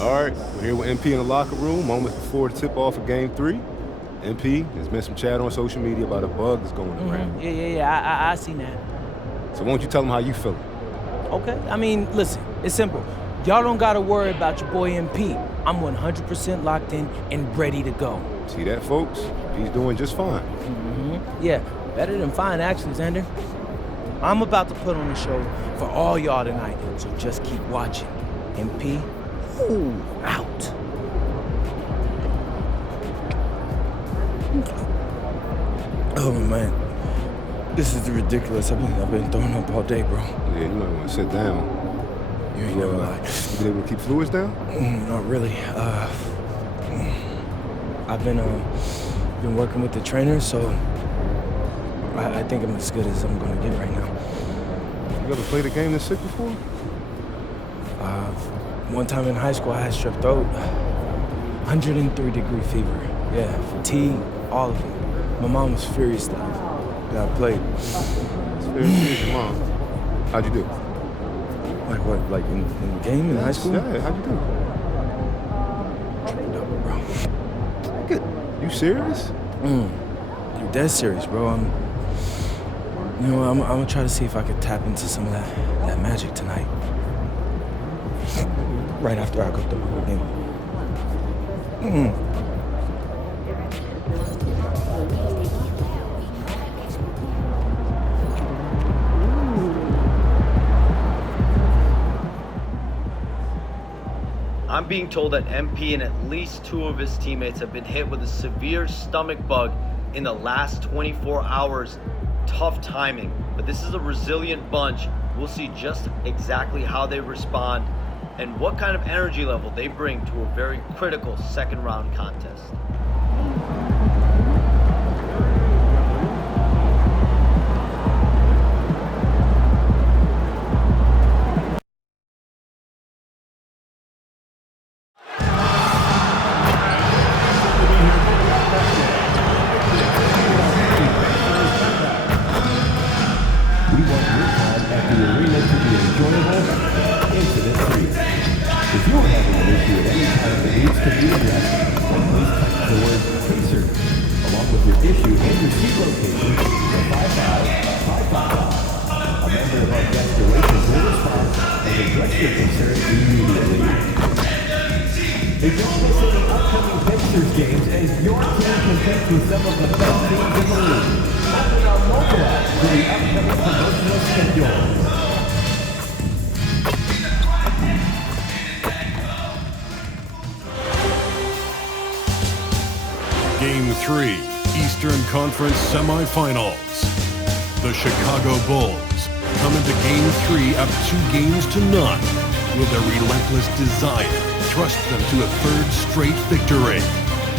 All right, we're here with MP in the locker room, moments before the tip-off of Game 3. MP, there's been some chat on social media about a bug that's going around. I seen that. So why don't you tell them how you feel? Okay, I mean, listen, it's simple. Y'all don't gotta worry about your boy MP. I'm 100% locked in and ready to go. See that, folks? He's doing just fine. Yeah, better than fine, actually, Xander. I'm about to put on a show for all y'all tonight, so just keep watching. MP, out. Oh, man. This is ridiculous. I've been throwing up all day, bro. Yeah, you might want to sit down. You ain't never lied. You been able to keep fluids down? Not really. I've been working with the trainer, so I think I'm as good as I'm gonna get right now. You ever played a game this sick before? One time in high school, I had strep throat. 103-degree fever. Yeah, fatigue, all of it. My mom was furious that I played. It's very serious, your mom. How'd you do? Like what? Like in the game in high school? Yeah, how'd you do? Trained up, bro. Good. You serious? You're dead serious, bro. I'm gonna try to see if I could tap into some of that magic tonight. Right after I go through the whole game. I'm being told that MP and at least 2 of his teammates have been hit with a severe stomach bug in the last 24 hours. Tough timing, but this is a resilient bunch. We'll see just exactly how they respond and what kind of energy level they bring to a very critical second round contest. If you're having an issue of any kind that needs to be addressed, then please text the word PLAYER, along with your issue and your seat location to 55555. A member of our guest relations will respond and address your concern immediately. If you're missing the upcoming Pacers games and your team competes with some of the best teams in the league, open our mobile app for the upcoming promotional schedule. Game 3, Eastern Conference Semifinals. The Chicago Bulls come into Game 3 up 2-0. Will their relentless desire thrust them to a third straight victory?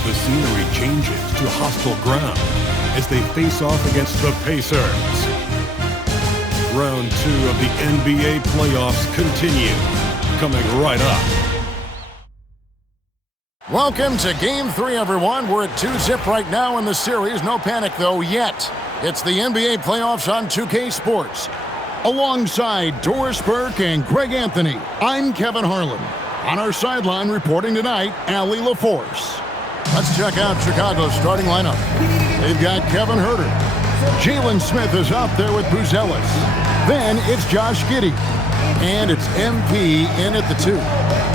The scenery changes to hostile ground as they face off against the Pacers. Round 2 of the NBA playoffs continue, coming right up. Welcome to Game 3, everyone. We're at 2-0 right now in the series. No panic, though, yet. It's the NBA playoffs on 2K Sports. Alongside Doris Burke and Greg Anthony, I'm Kevin Harlan. On our sideline reporting tonight, Allie LaForce. Let's check out Chicago's starting lineup. They've got Kevin Huerter. Jalen Smith is out there with Buzelis. Then it's Josh Giddey. And it's MP in at the 2.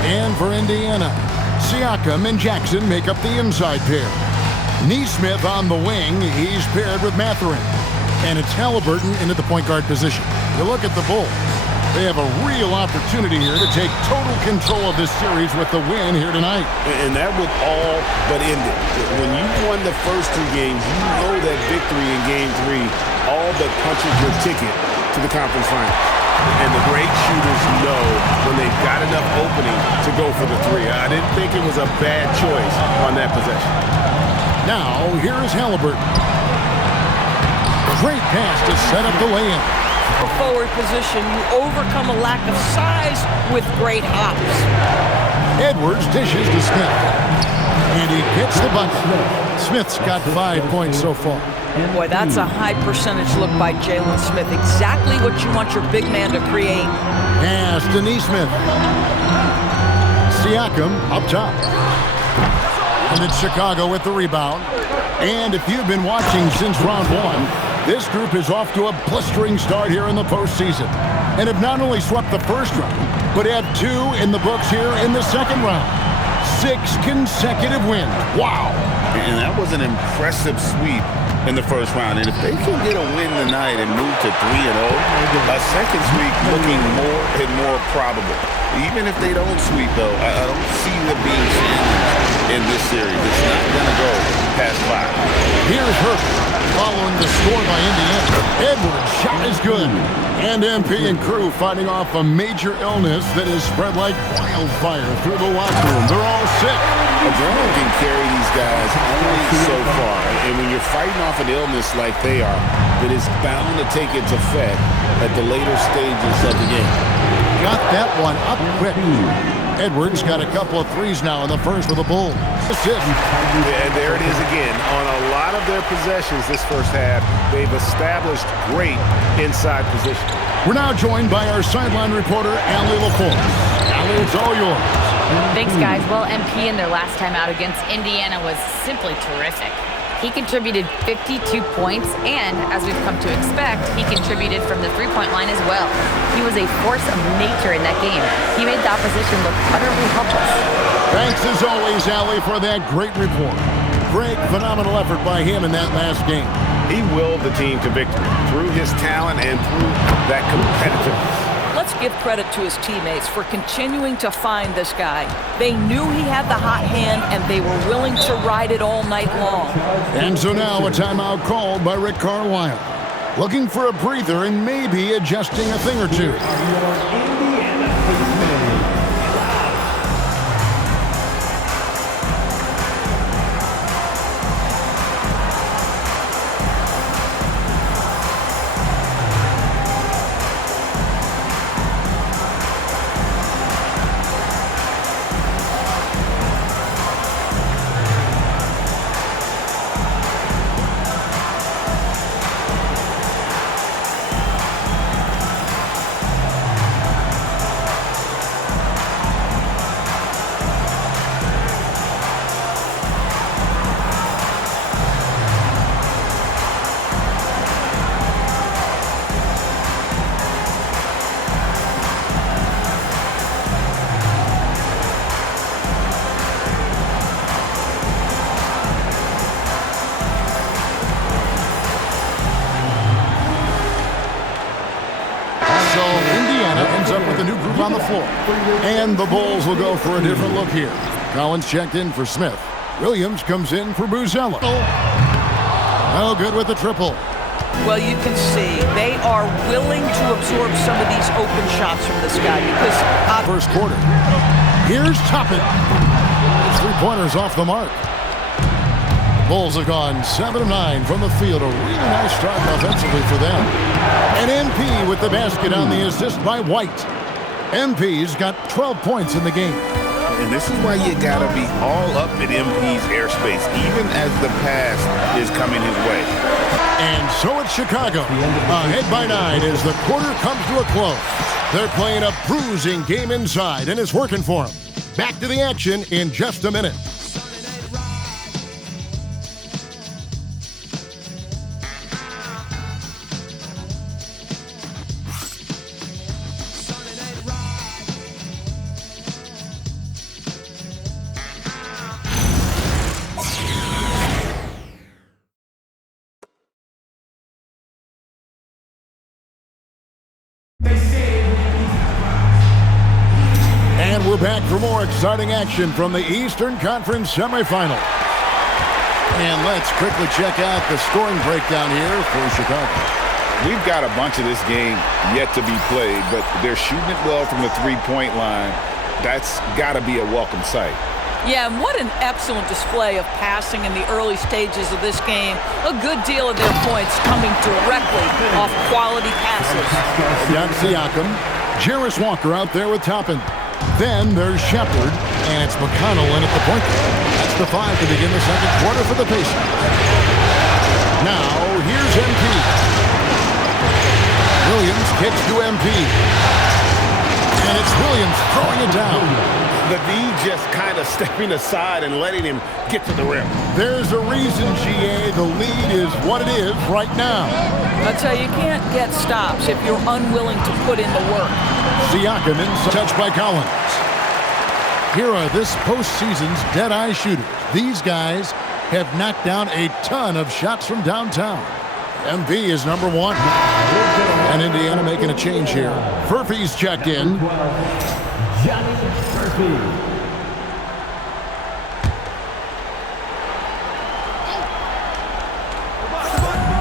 And for Indiana, Siakam and Jackson make up the inside pair. Neesmith on the wing, he's paired with Mathurin. And it's Halliburton into the point guard position. You look at the Bulls. They have a real opportunity here to take total control of this series with the win here tonight. And that was all but ended. When you won the first 2 games, you know that victory in Game 3 all but punches your ticket to the conference finals. And the great shooters know when they've got enough opening to go for the 3. I didn't think it was a bad choice on that possession. Now, here is Halliburton. Great pass to set up the lay-in. Forward position, you overcome a lack of size with great hops. Edwards dishes to Smith. And he gets the bucket. Smith's got 5 points so far. Boy, that's a high percentage look by Jalen Smith. Exactly what you want your big man to create. Pass to Neesmith. Siakam up top. And it's Chicago with the rebound. And if you've been watching since round one, this group is off to a blistering start here in the postseason. And have not only swept the first round, but have 2 in the books here in the second round. 6 consecutive wins. Wow. And that was an impressive sweep in the first round. And if they can get a win tonight and move to 3-0, a second sweep looking more and more probable. Even if they don't sweep, though, I don't see them being challenged in this series. It's not going to go past 5. Here's Herbert following the score by Indiana. Edwards' shot is good. And MP and crew fighting off a major illness that has spread like wildfire through the locker room. They're all sick. Adrenaline can carry these guys only so far. And when you're fighting off an illness like they are, it is bound to take its effect at the later stages of the game. Got that one up quick. Edwards got a couple of threes now in the first with the Bulls. Assist. And there it is again. On a lot of their possessions this first half, they've established great inside position. We're now joined by our sideline reporter, Allie LaForce. Allie, it's all yours. Thanks, guys. Well, MP in their last time out against Indiana was simply terrific. He contributed 52 points, and as we've come to expect, he contributed from the three-point line as well. He was a force of nature in that game. He made the opposition look utterly helpless. Thanks as always, Allie, for that great report. Great, phenomenal effort by him in that last game. He willed the team to victory through his talent and through that competitiveness. Let's give credit to his teammates for continuing to find this guy. They knew he had the hot hand, and they were willing to ride it all night long. And so now a timeout called by Rick Carlisle. Looking for a breather and maybe adjusting a thing or two. On the floor. And the Bulls will go for a different look here. Collins checked in for Smith. Williams comes in for Buzella. Oh, good with the triple. Well, you can see they are willing to absorb some of these open shots from this guy because... First quarter. Here's Toppin. It's 3-pointers off the mark. Bulls have gone 7 of 9 from the field. A really nice start offensively for them. And MP with the basket on the assist by White. MP's got 12 points in the game. And this is why you gotta be all up in MP's airspace, even as the pass is coming his way. And so it's Chicago, ahead by 9 as the quarter comes to a close. They're playing a bruising game inside, and it's working for them. Back to the action in just a minute. And we're back for more exciting action from the Eastern Conference semifinal. And let's quickly check out the scoring breakdown here for Chicago. We've got a bunch of this game yet to be played, but they're shooting it well from the three-point line. That's got to be a welcome sight. Yeah, and what an excellent display of passing in the early stages of this game. A good deal of their points coming directly off quality passes. Got Siakam, Jarris Walker out there with Toppin. Then there's Shepard, and it's McConnell in at the point. That's the 5 to begin the second quarter for the Pacers. Now, here's MP. Williams kicks to MP. And it's Williams throwing it down. The D just kind of stepping aside and letting him get to the rim. There's a reason, GA, the lead is what it is right now. That's how you can't get stops if you're unwilling to put in the work. Siakam in, touched by Collins. Here are this postseason's dead-eye shooters. These guys have knocked down a ton of shots from downtown. MP is number one. And Indiana making a change here. Furphy's checked in. Johnny Furphy.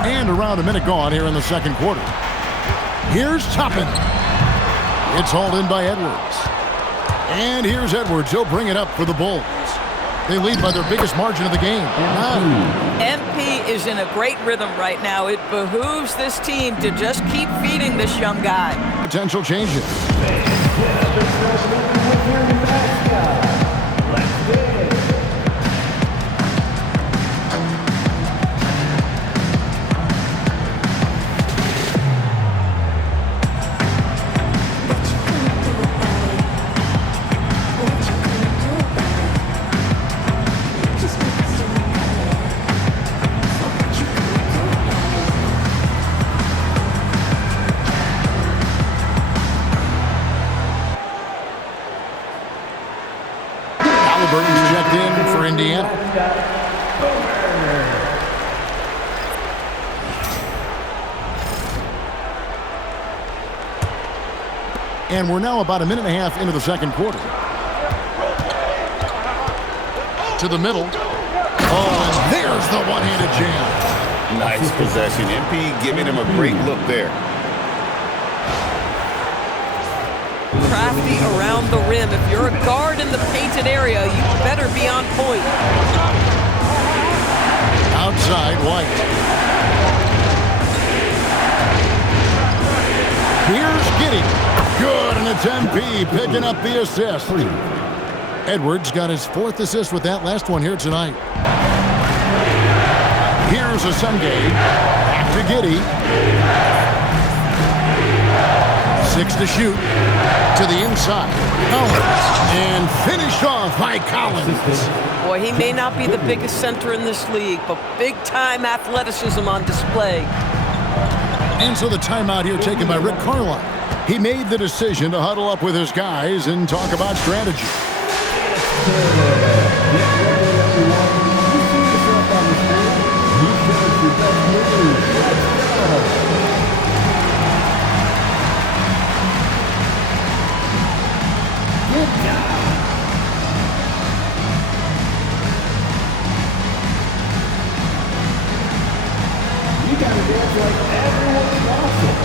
And around a minute gone here in the second quarter. Here's Toppin. It's hauled in by Edwards. And here's Edwards. He'll bring it up for the Bulls. They lead by their biggest margin of the game. MP is in a great rhythm right now. It behooves this team to just keep feeding this young guy. Potential changes. Burton's checked in for Indiana. And we're now about a minute and a half into the second quarter. To the middle. Oh, and there's the one-handed jam. Nice possession. MP giving him a great look there. Crafty around the rim. If you're a guard in the painted area, you better be on point. Outside, White. Here's Giddey. Good, and it's MP picking up the assist. Edwards got his fourth assist with that last one here tonight. Here's a Sungay. Back to Giddey. 6 to shoot. To the inside. Collins. And finished off by Collins. Boy, he may not be the biggest center in this league, but big-time athleticism on display. And so the timeout here taken by Rick Carlisle. He made the decision to huddle up with his guys and talk about strategy. You gotta dance like everyone's awesome.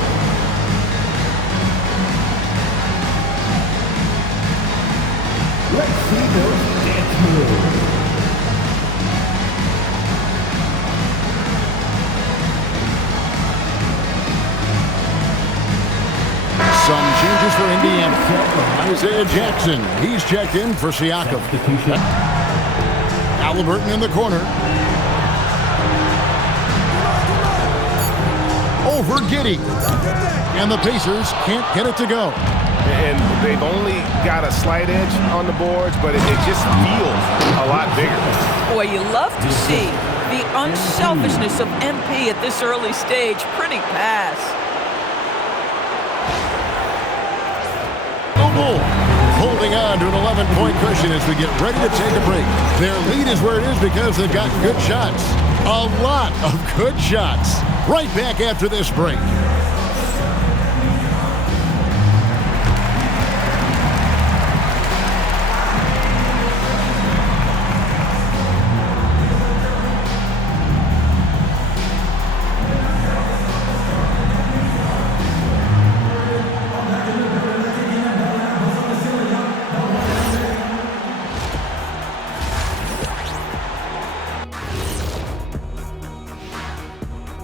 Let's see those dance moves. Some changes for Indiana. Isaiah Jackson, he's checked in for Siakam. Halliburton in the corner. Over Giddey. And the Pacers can't get it to go. And they've only got a slight edge on the boards, but it just feels a lot bigger. Boy, you love to see the unselfishness of MP at this early stage. Pretty pass. The Bulls holding on to an 11-point cushion as we get ready to take a break. Their lead is where it is because they've gotten good shots. A lot of good shots. Right back after this break.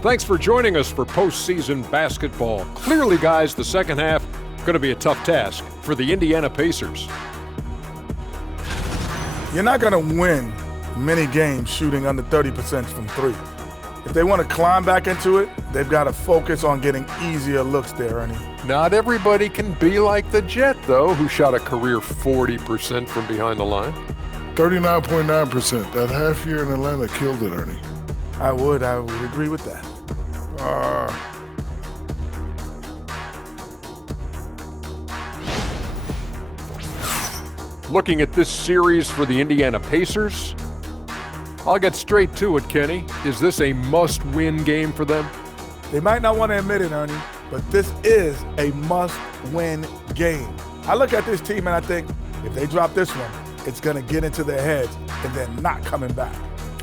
Thanks for joining us for postseason basketball. Clearly, guys, the second half going to be a tough task for the Indiana Pacers. You're not going to win many games shooting under 30% from three. If they want to climb back into it, They've got to focus on getting easier looks there, Ernie. Not everybody can be like the Jet, though, who shot a career 40% from behind the line. 39.9%. That half year in Atlanta killed it, Ernie. I would agree with that. Looking at this series for the Indiana Pacers, I'll get straight to it, Kenny. Is this a must-win game for them? They might not want to admit it, Ernie, but this is a must-win game. I look at this team and I think if they drop this one, it's going to get into their heads and then not coming back.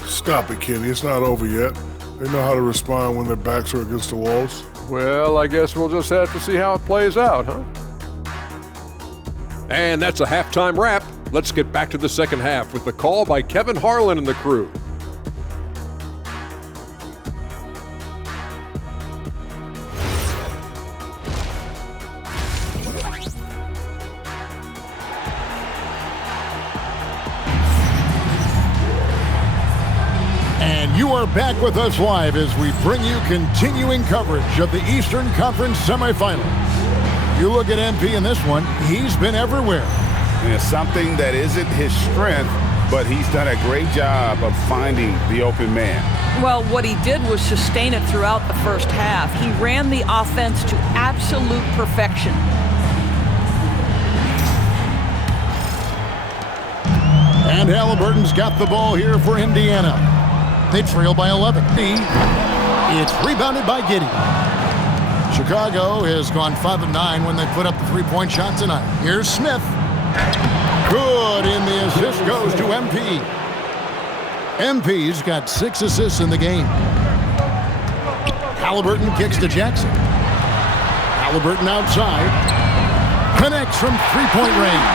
Stop it, Kenny. It's not over yet. They know how to respond when their backs are against the walls. Well, I guess we'll just have to see how it plays out, huh? And that's a halftime wrap. Let's get back to the second half with the call by Kevin Harlan and the crew. And you are back with us live as we bring you continuing coverage of the Eastern Conference semifinals. You look at MP in this one, he's been everywhere. And it's something that isn't his strength, but he's done a great job of finding the open man. Well, what he did was sustain it throughout the first half. He ran the offense to absolute perfection. And Halliburton's got the ball here for Indiana. They trail by 11. It's rebounded by Giddey. Chicago has gone 5 of 9 when they put up the three-point shot tonight. Here's Smith. Good, and the assist goes to MP. MP's got 6 assists in the game. Halliburton kicks to Jackson. Halliburton outside. Connects from three-point range.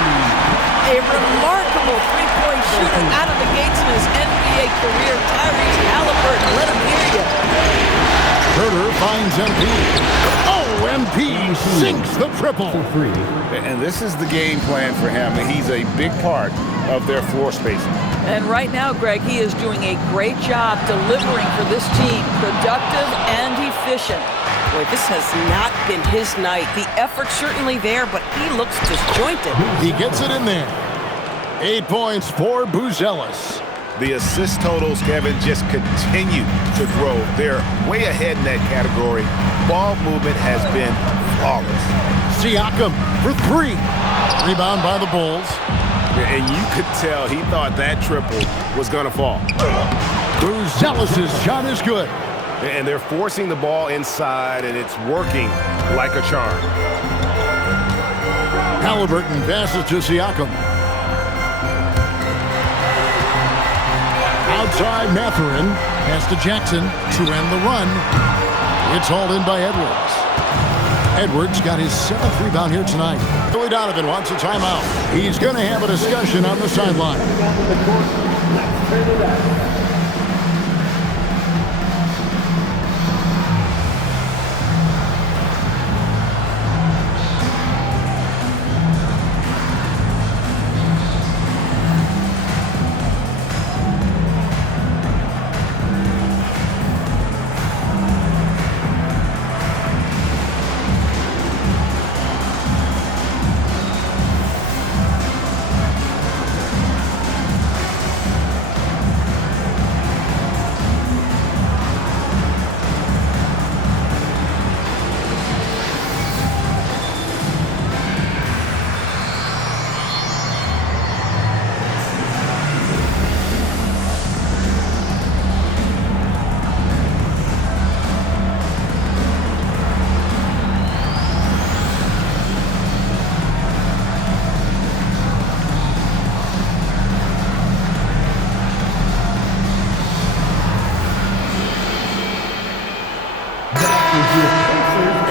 A remarkable three-point shooter out of the gates in his NBA career. Tyrese Halliburton, let him hear you. Herter finds MP. Oh, MP sinks the triple. And this is the game plan for him, and he's a big part of their floor spacing. And right now, Greg, he is doing a great job delivering for this team. Productive and efficient. Boy, this has not been his night. The effort's certainly there, but he looks disjointed. He gets it in there. 8 points for Buzelis. The assist totals, Kevin, just continue to grow. They're way ahead in that category. Ball movement has been flawless. Siakam for 3. Rebound by the Bulls. And you could tell he thought that triple was going to fall. Buzelis' shot is good. And they're forcing the ball inside, and it's working like a charm. Halliburton passes to Siakam. Outside Mathurin, pass to Jackson to end the run. It's hauled in by Edwards. Edwards got his 7th rebound here tonight. Billy Donovan wants a timeout. He's going to have a discussion on the sideline.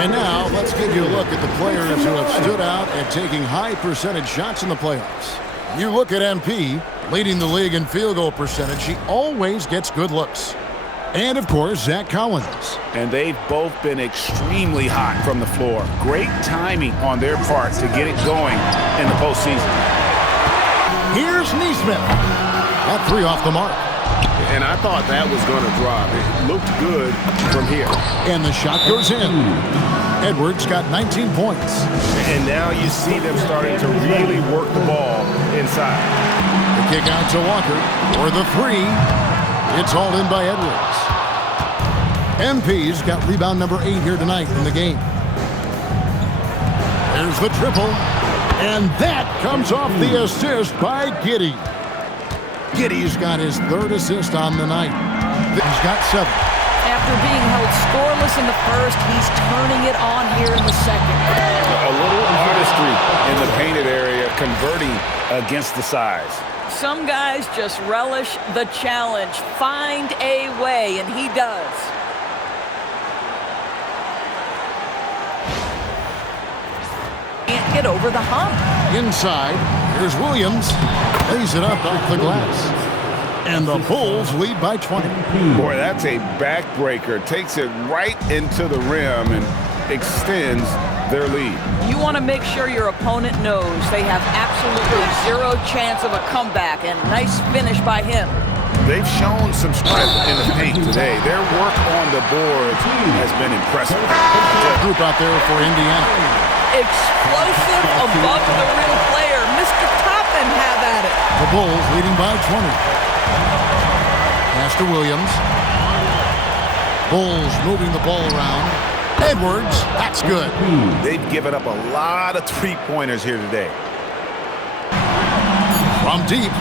And now, let's give you a look at the players who have stood out at taking high percentage shots in the playoffs. You look at MP, leading the league in field goal percentage. He always gets good looks. And, of course, Zach Collins. And they've both been extremely hot from the floor. Great timing on their part to get it going in the postseason. Here's Neesmith. That 3 off the mark. And I thought that was going to drop. It looked good from here. And the shot goes in. Edwards got 19 points. And now you see them starting to really work the ball inside. The kick out to Walker for the three. It's hauled in by Edwards. MP's got rebound number 8 here tonight in the game. There's the triple. And that comes off the assist by Giddey. Giddey's got his 3rd assist on the night. He's got 7. After being held scoreless in the first, he's turning it on here in the second. A little artistry in the painted area, converting against the size. Some guys just relish the challenge. Find a way, and he does. Can't get over the hump. Inside, here's Williams. Lays it up off the glass. And the Bulls lead by 20. Boy, that's a backbreaker. Takes it right into the rim and extends their lead. You want to make sure your opponent knows they have absolutely 0 chance of a comeback, and nice finish by him. They've shown some strength in the paint today. Their work on the boards has been impressive. Group out there for Indiana. Explosive above the rim player. Mr. Toppin have at it. The Bulls leading by 20. Pass to Williams. Bulls moving the ball around. Edwards, that's good. They've given up a lot of three-pointers here today. From deep.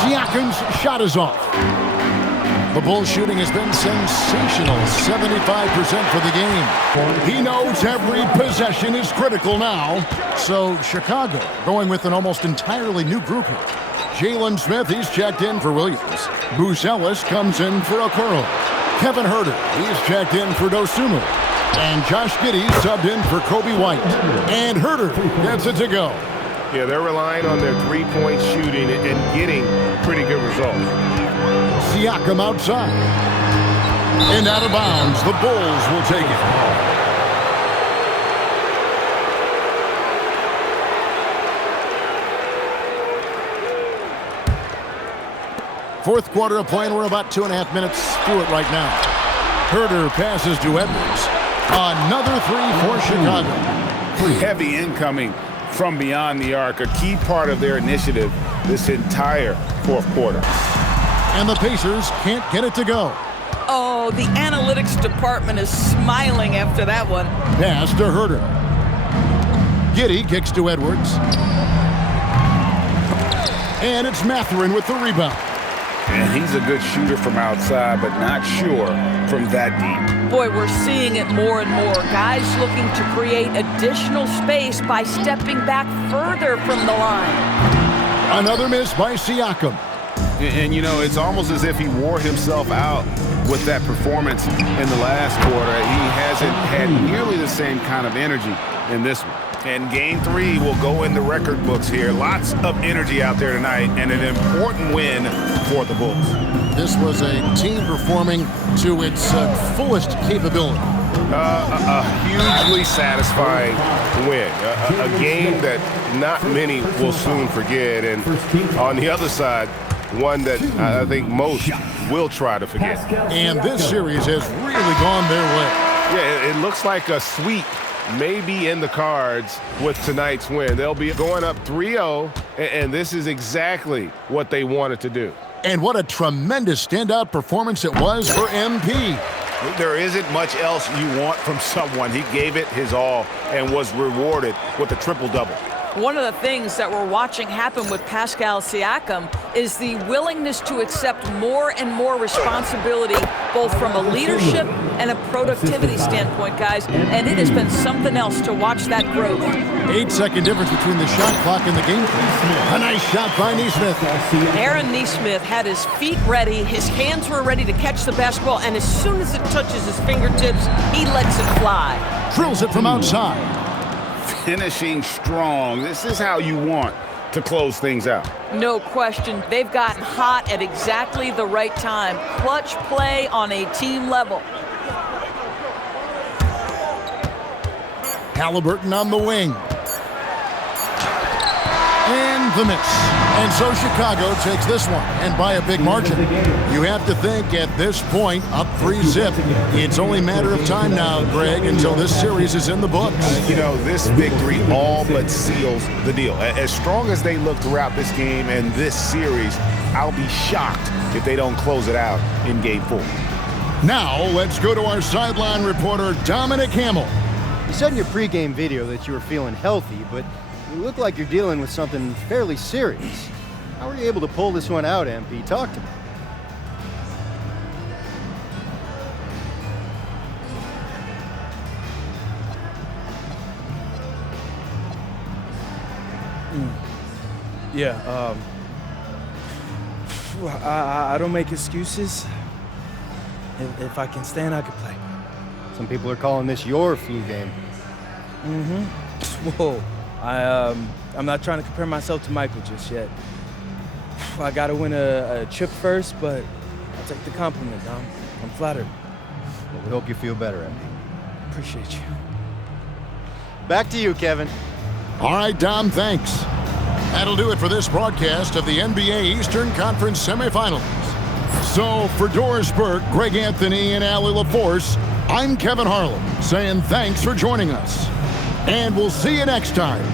Siakam's shot is off. The Bulls shooting has been sensational. 75% for the game. He knows every possession is critical now. So Chicago going with an almost entirely new group here. Jalen Smith, he's checked in for Williams. Moose Ellis comes in for Okoro. Kevin Huerter, he's checked in for Dosunmu. And Josh Giddey subbed in for Kobe White. And Huerter gets it to go. Yeah, they're relying on their three-point shooting and getting pretty good results. Siakam outside. And out of bounds, the Bulls will take it. Fourth quarter of play, and we're about 2.5 minutes through it right now. Huerter passes to Edwards. Another three for Chicago. Heavy incoming from beyond the arc, a key part of their initiative this entire fourth quarter. And the Pacers can't get it to go. Oh, the analytics department is smiling after that one. Pass to Huerter. Giddey kicks to Edwards. And it's Mathurin with the rebound. And he's a good shooter from outside, but not sure from that deep. Boy, we're seeing it more and more. Guys looking to create additional space by stepping back further from the line. Another miss by Siakam. And you know, it's almost as if he wore himself out with that performance in the last quarter. He hasn't had nearly the same kind of energy in this one. And game 3 will go in the record books here. Lots of energy out there tonight, and an important win for the Bulls. This was a team performing to its fullest capability. A hugely satisfying win. A game that not many will soon forget. And on the other side, one that I think most will try to forget. And this series has really gone their way. Yeah, it looks like a sweep may be in the cards with tonight's win. They'll be going up 3-0, and this is exactly what they wanted to do. And what a tremendous standout performance it was for MP. There isn't much else you want from someone. He gave it his all and was rewarded with a triple-double. One of the things that we're watching happen with Pascal Siakam is the willingness to accept more and more responsibility, both from a leadership and a productivity standpoint, guys. And it has been something else to watch that growth. 8-second difference between the shot clock and the game. A nice shot by Nesmith. Aaron Nesmith had his feet ready, his hands were ready to catch the basketball, and as soon as it touches his fingertips, he lets it fly. Drills it from outside. Finishing strong. This is how you want to close things out. No question. They've gotten hot at exactly the right time. Clutch play on a team level. Halliburton on the wing. And miss. And so Chicago takes this one, and by a big margin. You have to think at this point, up 3-zip. It's only a matter of time now, Greg, until this series is in the books. You know, this victory all but seals the deal. As strong as they look throughout this game and this series, I'll be shocked if they don't close it out in Game 4. Now, let's go to our sideline reporter, Dominic Hamill. You said in your pregame video that you were feeling healthy, but you look like you're dealing with something fairly serious. How were you able to pull this one out, MP? Talk to me. Yeah, I don't make excuses. If I can stand, I can play. Some people are calling this your flu game. Whoa. I'm not trying to compare myself to Michael just yet. I got to win a chip first, but I'll take the compliment, Dom. I'm flattered. Well, we hope you feel better, MP. Appreciate you. Back to you, Kevin. All right, Dom, thanks. That'll do it for this broadcast of the NBA Eastern Conference semifinals. So for Doris Burke, Greg Anthony, and Allie LaForce, I'm Kevin Harlan saying thanks for joining us. And we'll see you next time